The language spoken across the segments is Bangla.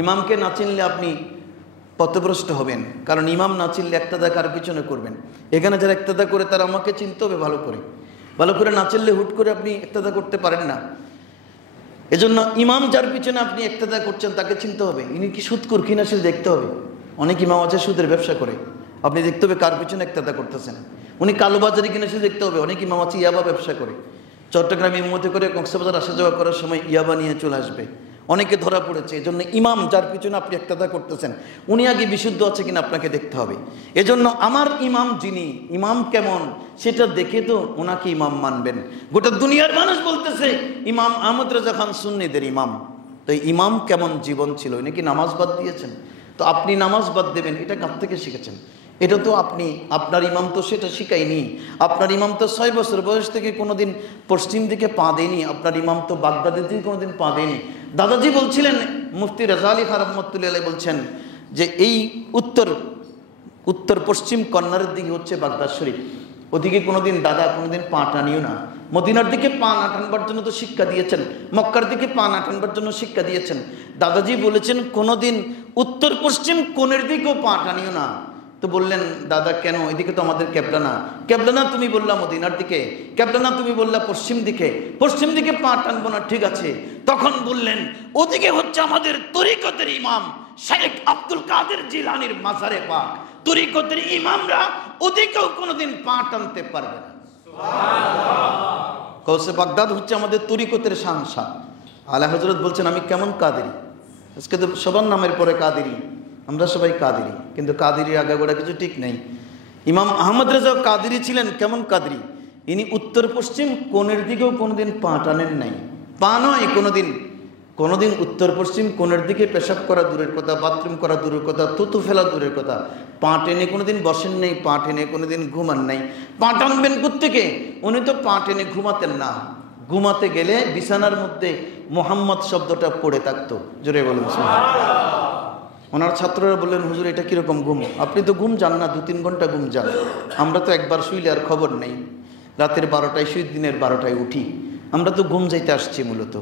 ইমামকে না চিনলে আপনি পথভ্রষ্ট হবেন, কারণ ইমাম না চিনলে ইক্তেদা কার পিছনে করবেন? এখানে যারা ইক্তেদা করে তারা আমাকে চিনতে হবে ভালো করে। ভালো করে না চিনলে হুট করে আপনি ইক্তেদা করতে পারেন না। এজন্য ইমাম যার পিছনে আপনি ইক্তেদা করছেন তাকে চিনতে হবে, ইনি কি সুদখোর কিনা সে দেখতে হবে। অনেক ইমাম আছে সুদের ব্যবসা করে, আপনি দেখতে হবে কার পিছনে ইক্তেদা করতেছেন। উনি কালোবাজারি কিনা সে দেখতে হবে। অনেক ইমাম আছে ইয়াবা ব্যবসা করে, চট্টগ্রামে ইমামতি করে কক্সবাজার আসা যাওয়া করার সময় ইয়াবা নিয়ে চলে আসবে, অনেকে ধরা পড়েছে। এজন্য ইমাম যার পিছনে আপনি ইক্তেদা করতেছেন উনি আগে বিশুদ্ধ আছে কিনা আপনাকে দেখতে হবে। এজন্য আমার ইমাম যিনি, ইমাম কেমন সেটা দেখে তো ওনাকে ইমাম মানবেন। গোটা দুনিয়ার মানুষ বলতেছে ইমাম আহমদ রাজা খান সুন্নিদের ইমাম, তো ইমাম কেমন জীবন ছিল, উনি কি নামাজ বাদ দিয়েছেন? তো আপনি নামাজ বাদ দেবেন এটা কার থেকে শিখেছেন? এটা তো আপনি, আপনার ইমাম তো সেটা শিখায়নি। আপনার ইমাম তো 6 বছর বয়স থেকে কোনোদিন পশ্চিম দিকে পা দেয়নি। আপনার ইমাম তো বাগদাদের দিকে কোনোদিন পা দেয়নি। দাদাজি বলছিলেন, মুফতি রাজা আলী খান রহমতুল্লাহ আলাইহি বলছেন যে এই উত্তর পশ্চিম কর্নারের দিকে হচ্ছে বাগদাদ শরীফ, ওদিকে কোনোদিন দাদা কোনোদিন পা টানিও না। মদিনার দিকে পা না টানবার জন্য তো শিক্ষা দিয়েছেন, মক্কার দিকে পা না টানবার জন্য শিক্ষা দিয়েছেন। দাদাজি বলেছেন কোনোদিন উত্তর পশ্চিম কোণের দিকেও পা টানিও না। তো বললেন দাদা কেন, এদিকে তো আমাদের কেবলা না। কেবলা না তুমি বললা মদিনার দিকে, কেবলা না তুমি বললা পশ্চিম দিকে, পশ্চিম দিকে পা টানবো না, ঠিক আছে। তখন বললেন ওদিকে হচ্ছে আমাদের তরিকতের ইমাম শেখ আব্দুল কাদের জিলানীর মাজারে পাক, তরিকতের ইমামরা ওদিকেও কোনোদিন পা টানতে পারবে না। কৌসে বাগদাদ হচ্ছে আমাদের তরিকতের শানশাহ। আলা হযরত বলছেন আমি কেমন কাদেরি, আজকে তো সবার নামের পরে কাদেরি, আমরা সবাই কাদেরি, কিন্তু কাদেরি আগাগোড়া কিছু ঠিক নেই। ইমাম আহমদ রেজা কাদেরি ছিলেন, কেমন কাদেরি, ইনি উত্তর পশ্চিম কোণের দিকেও কোনোদিন পা টানেন নাই। পা নয়, কোনোদিন উত্তর পশ্চিম কোণের দিকে পেশাব করা দূরের কথা, বাথরুম করা দূরের কথা, থুতু ফেলা দূরের কথা, পা টেনে কোনোদিন বসেন নেই, পা টেনে কোনোদিন ঘুমান নাই। পা টানবেন কোত্থেকে? উনি তো পা টেনে ঘুমাতেন না। ঘুমাতে গেলে বিছানার মধ্যে মোহাম্মদ শব্দটা পড়ে থাকতো। জোরে বলুন সুবহানাল্লাহ। ওনার ছাত্ররা বললেন হুজুর এটা কীরকম ঘুম? আপনি তো ঘুম যান না, 2-3 ঘন্টা ঘুম যান, আমরা তো একবার শুইলে আর খবর নেই, রাতের 12টায় শুই, দিনের 12টায় উঠি, আমরা তো ঘুম যাইতে আসছি মূলত।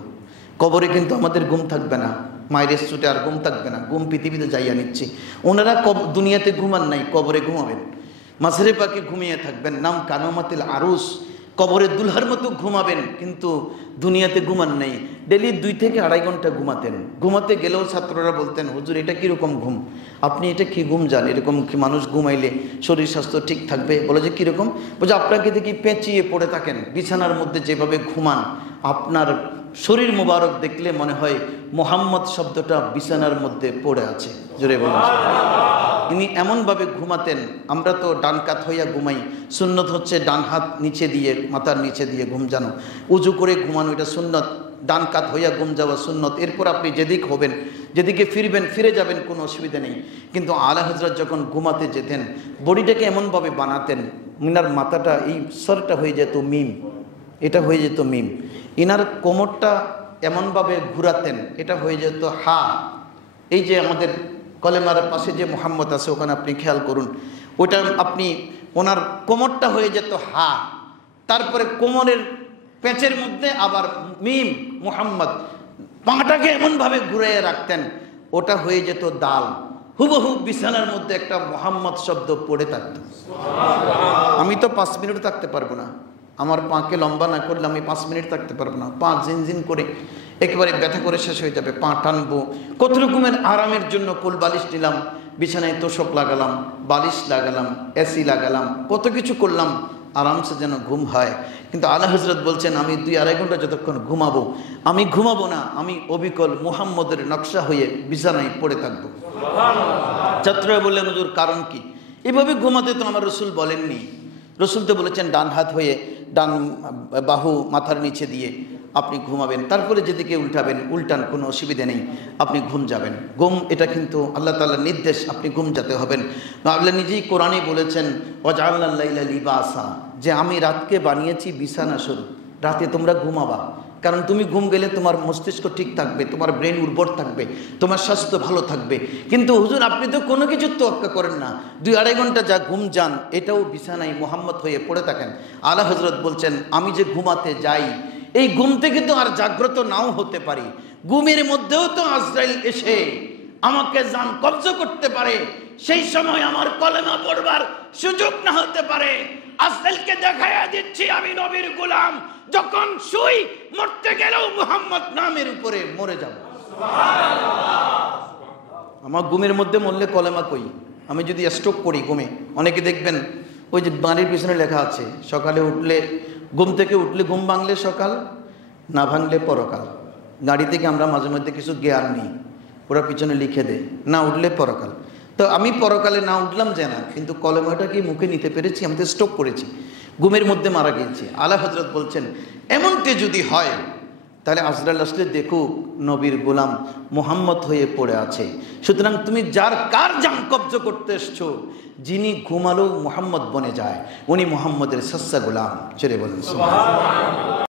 কবরে কিন্তু আমাদের ঘুম থাকবে না, মায়ের ছুটে আর ঘুম থাকবে না, ঘুম পৃথিবীতে যাইয়া নিচ্ছি। ওনারা দুনিয়াতে ঘুমান নাই, কবরে ঘুমাবেন, মাঝরে পাকে ঘুমিয়ে থাকবেন, নাম কানোমাতিল আরুস, কবরে দুলহার মতো ঘুমাবেন, কিন্তু দুনিয়াতে ঘুমান নাই। ডেলি 2 থেকে 2.5 ঘন্টা ঘুমাতেন। ঘুমাতে গেলেও ছাত্ররা বলতেন হুজুর এটা কীরকম ঘুম, আপনি এটা কি ঘুম যান, এরকম কি মানুষ ঘুমাইলে শরীর স্বাস্থ্য ঠিক থাকবে? বলে যে কীরকম? বলছে আপনাকে দেখি পেঁচিয়ে পড়ে থাকেন, বিছানার মধ্যে যেভাবে ঘুমান, আপনার শরীর মোবারক দেখলে মনে হয় মোহাম্মদ শব্দটা বিছানার মধ্যে পড়ে আছে। জোরে বলুন। তিনি এমনভাবে ঘুমাতেন, আমরা তো ডান কাত হইয়া ঘুমাই, সুন্নত হচ্ছে ডান হাত নিচে দিয়ে, মাথার নিচে দিয়ে ঘুম জানো, উজু করে ঘুমানো এটা সুন্নত, ডান কাত হইয়া ঘুম যাওয়া সুন্নত। এরপর আপনি যেদিক হবেন, যেদিকে ফিরবেন ফিরে যাবেন, কোনো অসুবিধা নেই। কিন্তু আলা হযরত যখন ঘুমাতে যেতেন বডিটাকে এমনভাবে বানাতেন, ইনার মাথাটা এই সরটা হয়ে যেত মিম, এটা হয়ে যেত মিম, ইনার কোমরটা এমনভাবে ঘুরাতেন এটা হয়ে যেত হা। এই যে আমাদের কলেমার পাশে যে মোহাম্মদ আছে ওখানে আপনি খেয়াল করুন, ওটা আপনি ওনার কোমরটা হয়ে যেত হা, তারপরে কোমরের পেঁচের মধ্যে আবার মিম মোহাম্মদ, পাটাকে এমনভাবে ঘুরিয়ে রাখতেন ওটা হয়ে যেত দাল। হুবহু বিছানার মধ্যে একটা মোহাম্মদ শব্দ পড়ে থাকতো। আমি তো 5 মিনিট থাকতে পারবো না, আমার পাকে লম্বা না করলে আমি 5 মিনিট থাকতে পারবো না। পা ঝিনঝিন করে একেবারে ব্যথা করে শেষ হয়ে যাবে, পা টানবো। কত রকমের আরামের জন্য কোল বালিশ নিলাম, বিছানায় তোষক লাগালাম, বালিশ লাগালাম, এসি লাগালাম, কত কিছু করলাম আরামসে যেন ঘুম হয়। কিন্তু আলা হযরত বলছেন আমি 2-2.5 ঘন্টা যতক্ষণ ঘুমাবো, আমি ঘুমাবো না, আমি অবিকল মুহাম্মদের নকশা হয়ে বিছানায় পড়ে থাকবো। ছাত্ররা বললেন হুজুর কারণ কি? এভাবে ঘুমাতে তো আমার রসুল বলেননি। রসুল তো বলেছেন ডান হাত হয়ে, ডান বাহু মাথার নিচে দিয়ে আপনি ঘুমাবেন, তারপরে যেদিকে উল্টাবেন উল্টান, কোনো অসুবিধা নেই, আপনি ঘুম যাবেন। ঘুম এটা কিন্তু আল্লাহ তাআলার নির্দেশ, আপনি ঘুম যেতে হবেন। আল্লাহ নিজেই কোরআনে বলেছেন ওয়াজআলনাল লাইলা লিবাসা, যে আমি রাতকে বানিয়েছি বিছানা স্বরূপ, রাতে তোমরা ঘুমাবা, কারণ তুমি ঘুম গেলে তোমার মস্তিষ্ক ঠিক থাকবে, তোমার ব্রেন উর্বর থাকবে, তোমার স্বাস্থ্য ভালো থাকবে। কিন্তু হুজুর আপনি তো কোনো কিছু তোয়াক্কা করেন না, 2-2.5 ঘন্টা যা ঘুম যান এটাও বিছানায় মোহাম্মদ হয়ে পড়ে থাকেন। আলা হযরত বলছেন আমি যে ঘুমাতে যাই, এই ঘুম থেকে তো আর জাগ্রত নাও হতে পারি, ঘুমের মধ্যেও তো আজরাইল এসে আমাকে জান কবজ করতে পারে, সেই সময় আমার কলেমা পড়বার সুযোগ না হতে পারে। আজরাইলকে দেখাইয়া দিচ্ছি আমি নবীর গোলাম, যখন শুই মরতে গেলেও মুহাম্মদ নামের উপরে মরে যাব। আমার ঘুমের মধ্যে মরলে কলেমা কই, আমি যদি স্ট্রোক করি ঘুমে, অনেকে দেখবেন ওই যে বাড়ির পিছনে লেখা আছে সকালে উঠলে, ঘুম থেকে উঠলে ঘুম ভাঙলে সকাল, না ভাঙলে পরকাল। গাড়ি থেকে আমরা মাঝে মধ্যে কিছু জ্ঞান নিই, ওরা পিছনে লিখে দেয় না উঠলে পরকাল। তো আমি পরকালে না উঠলাম যে না, কিন্তু কলেমাটা কি মুখে নিতে পেরেছি? আমি তো স্ট্রোক করেছি, ঘুমের মধ্যে মারা গিয়েছি। আলা হযরত বলছেন এমনটি যদি হয় তাহলে আজরাইল আসলে দেখুক নবীর গোলাম মুহাম্মদ হয়ে পড়ে আছে। সুতরাং তুমি যার কার জান কবজ করতে এসছো, যিনি ঘুমালো মুহাম্মদ বনে যায়, উনি মুহাম্মদের সচ্চা গোলাম। চলে বলেন সুবহানাল্লাহ।